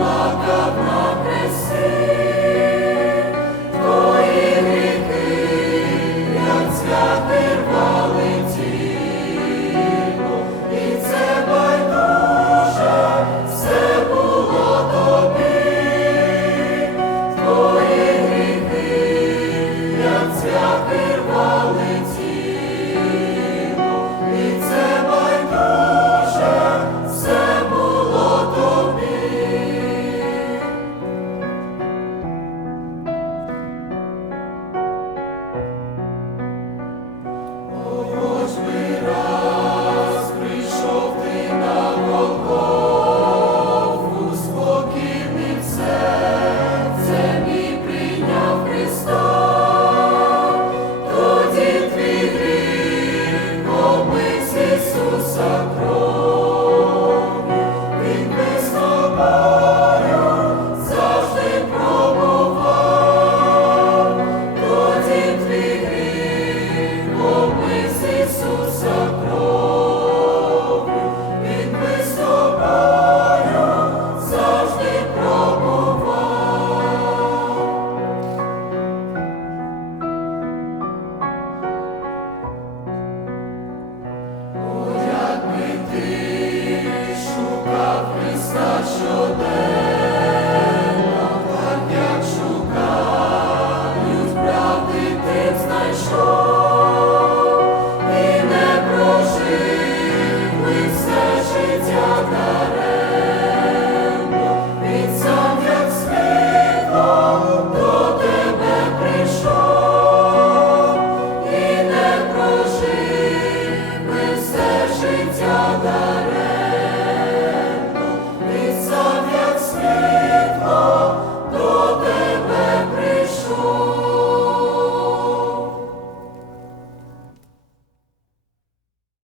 Magna